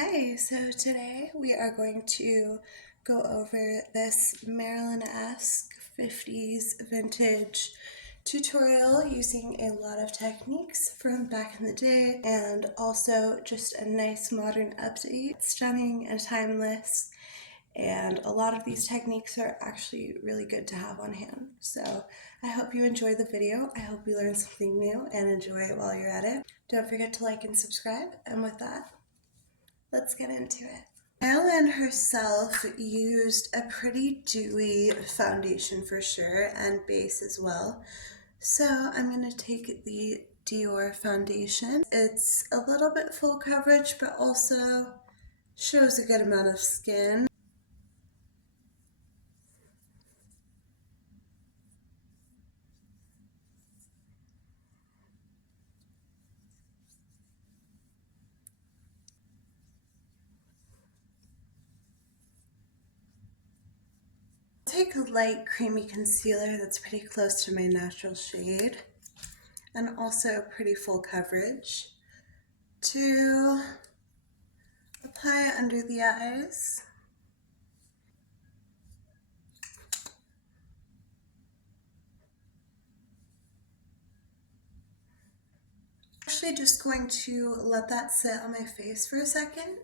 Hi, so today we are going to go over this Marilyn-esque 50s vintage tutorial using a lot of techniques from back in the day and also just a nice modern update. Stunning and timeless, and a lot of these techniques are actually really good to have on hand. So I hope you enjoy the video. I hope you learn something new and enjoy it while you're at it. Don't forget to like and subscribe, and with that, let's get into it. Marilyn herself used a pretty dewy foundation for sure, and base as well. So I'm going to take the Dior foundation. It's a little bit full coverage, but also shows a good amount of skin. Take a light creamy concealer that's pretty close to my natural shade and also pretty full coverage to apply it under the eyes. Actually just going to let that sit on my face for a second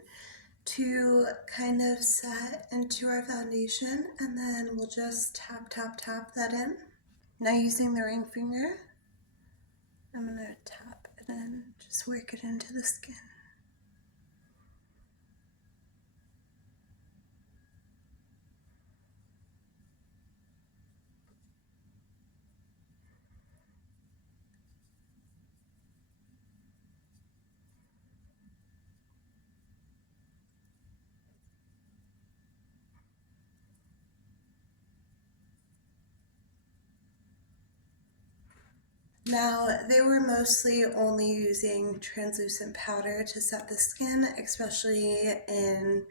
to kind of set into our foundation, and then we'll just tap that in. Now using the ring finger, I'm going to tap it in, just work it into the skin. Now, they were mostly only using translucent powder to set the skin, especially in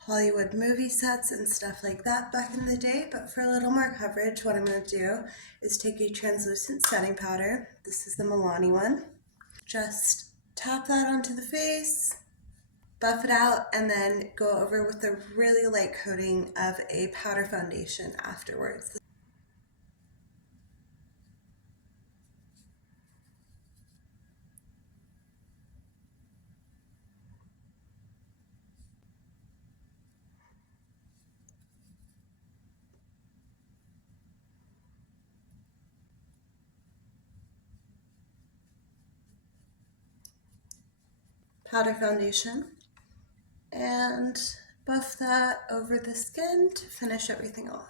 Hollywood movie sets and stuff like that back in the day. But for a little more coverage, what I'm going to do is take a translucent setting powder. This is the Milani one. Just tap that onto the face, buff it out, and then go over with a really light coating of a powder foundation afterwards. Powder foundation, and buff that over the skin to finish everything off.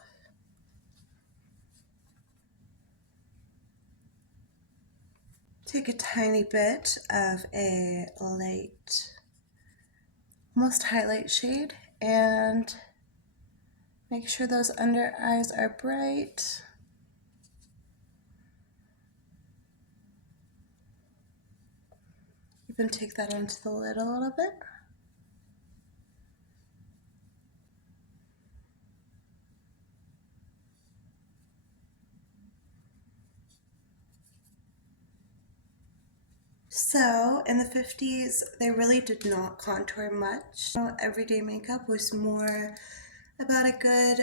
Take a tiny bit of a light, almost highlight shade, and make sure those under eyes are bright. Even take that onto the lid a little bit. So in the 50s, they really did not contour much. Everyday makeup was more about a good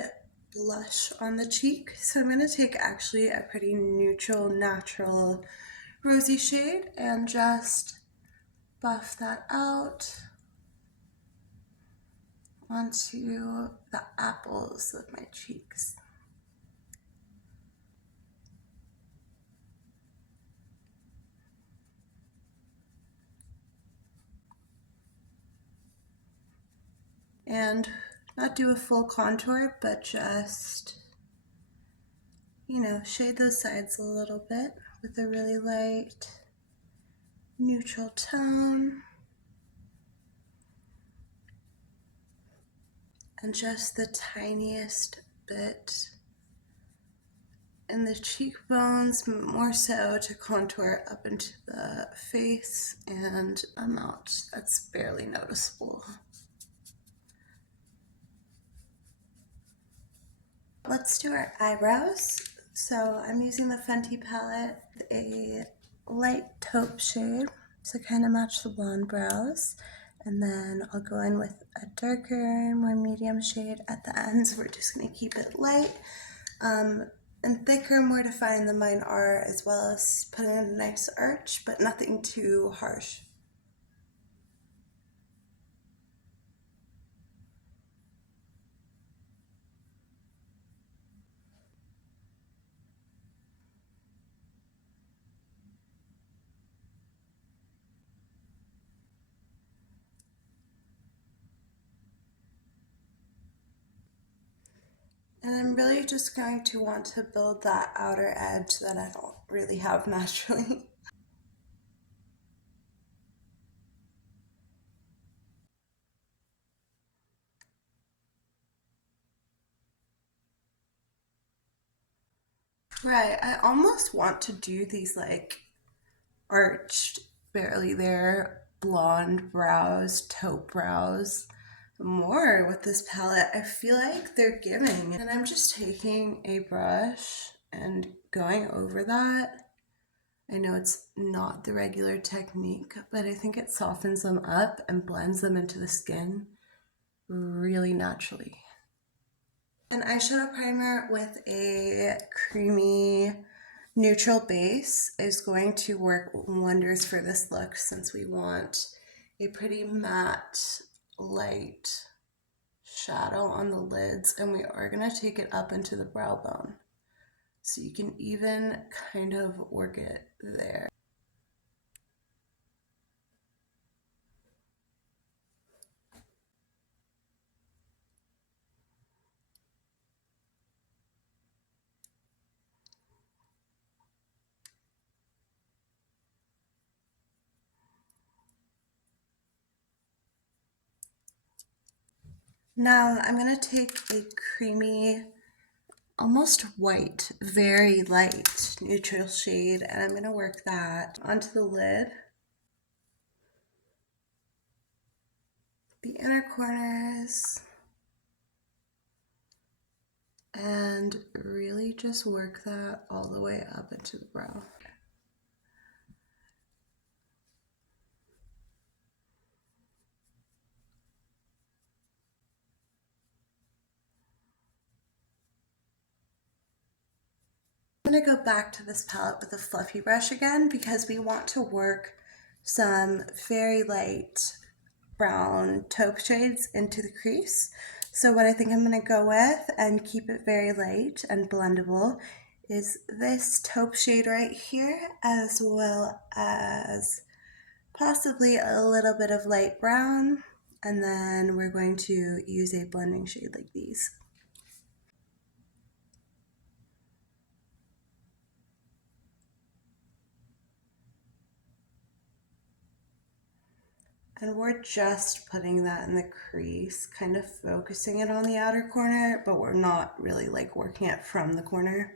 blush on the cheek. So I'm going to take actually a pretty neutral, natural, rosy shade and just buff that out onto the apples of my cheeks. And not do a full contour, but just, shade those sides a little bit with a really light neutral tone. And just the tiniest bit in the cheekbones, more so to contour up into the face, and amount that's barely noticeable. Let's do our eyebrows. So I'm using the Fenty palette, a light taupe shade to kind of match the blonde brows, And then I'll go in with a darker, more medium shade at the ends. We're just going to keep it light and thicker, more defined than mine are, as well as put in a nice arch, but nothing too harsh. And I'm really just going to want to build that outer edge that I don't really have naturally. Right, I almost want to do these like arched, barely there, blonde brows, taupe brows more with this palette. I feel like they're giving. And I'm just taking a brush and going over that. I know it's not the regular technique, but I think it softens them up and blends them into the skin really naturally. An eyeshadow primer with a creamy neutral base is going to work wonders for this look, since we want a pretty matte, light shadow on the lids, and we are going to take it up into the brow bone. So you can even kind of work it there. Now I'm going to take a creamy, almost white, very light neutral shade, and I'm going to work that onto the lid, the inner corners, and really just work that all the way up into the brow. I'm going to go back to this palette with a fluffy brush again, because we want to work some very light brown taupe shades into the crease. So what I think I'm going to go with, and keep it very light and blendable, is this taupe shade right here, as well as possibly a little bit of light brown, and then we're going to use a blending shade like these. And we're just putting that in the crease, kind of focusing it on the outer corner, but we're not really like working it from the corner.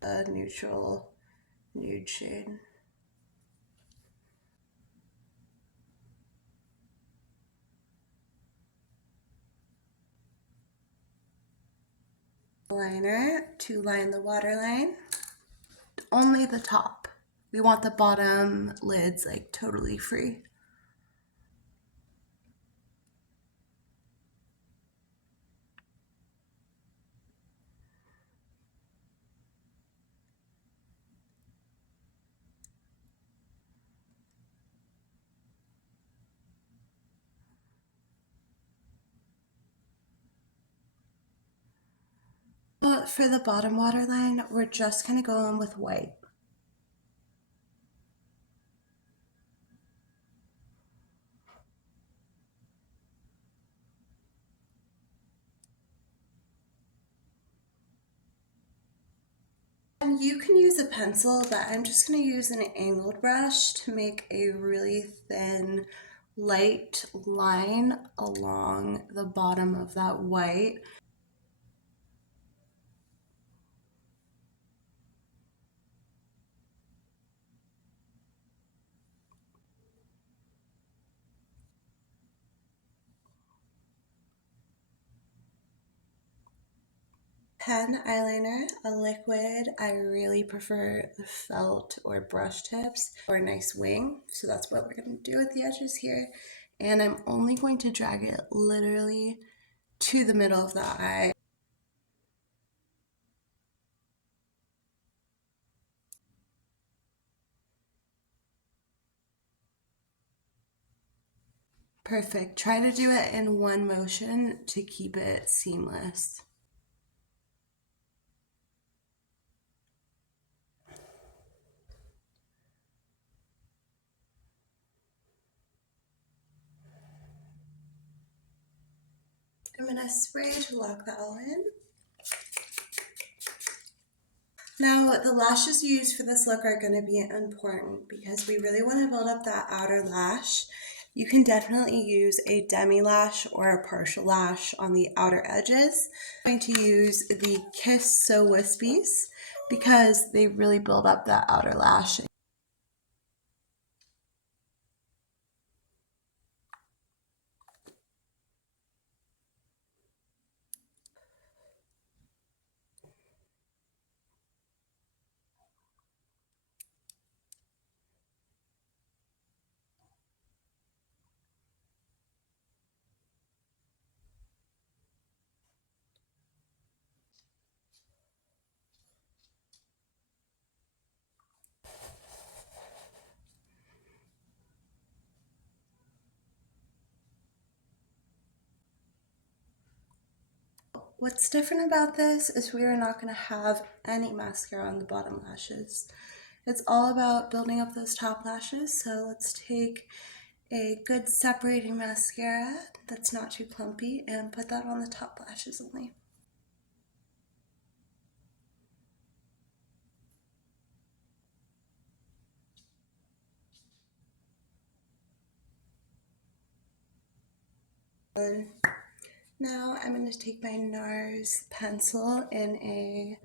A neutral nude shade. Liner to line the waterline. Only the top. We want the bottom lids like totally free. But for the bottom waterline, we're just gonna go in with white. And you can use a pencil, but I'm just going to use an angled brush to make a really thin, light line along the bottom of that white. pen eyeliner, a liquid. I really prefer the felt or brush tips or a nice wing. So that's what we're going to do at the edges here. And I'm only going to drag it literally to the middle of the eye. Perfect. Try to do it in one motion to keep it seamless. I'm going to spray to lock that all in. Now, the lashes used for this look are going to be important because we really want to build up that outer lash. You can definitely use a demi lash or a partial lash on the outer edges. I'm going to use the Kiss So Wispies because they really build up that outer lash. What's different about this is we are not going to have any mascara on the bottom lashes. It's all about building up those top lashes. So let's take a good separating mascara that's not too clumpy and put that on the top lashes only. Now I'm going to take my NARS pencil in a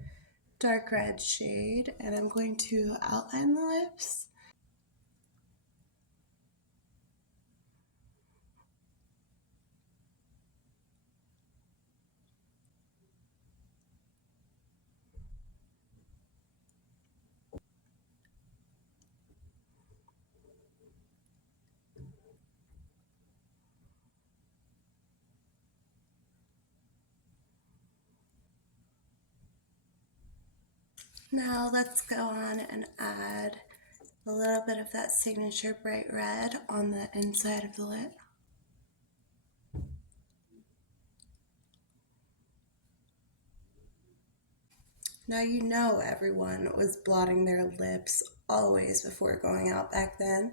dark red shade and I'm going to outline the lips. Now let's go on and add a little bit of that signature bright red on the inside of the lip. Now you know everyone was blotting their lips always before going out back then.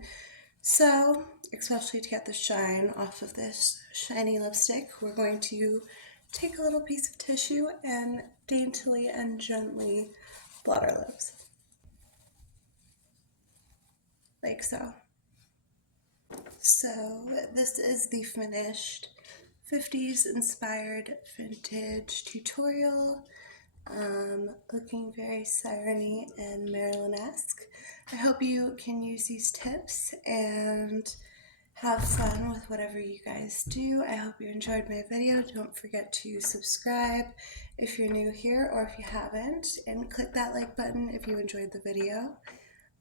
So, especially to get the shine off of this shiny lipstick, we're going to take a little piece of tissue and daintily and gently blot our lips. Like so. So this is the finished 50s inspired vintage tutorial. Looking very Siren-y and Marilyn-esque. I hope you can use these tips and have fun with whatever you guys do. I hope you enjoyed my video. Don't forget to subscribe if you're new here or if you haven't, and click that like button if you enjoyed the video.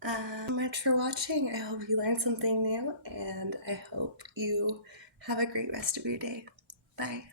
So much for watching. I hope you learned something new and I hope you have a great rest of your day. Bye.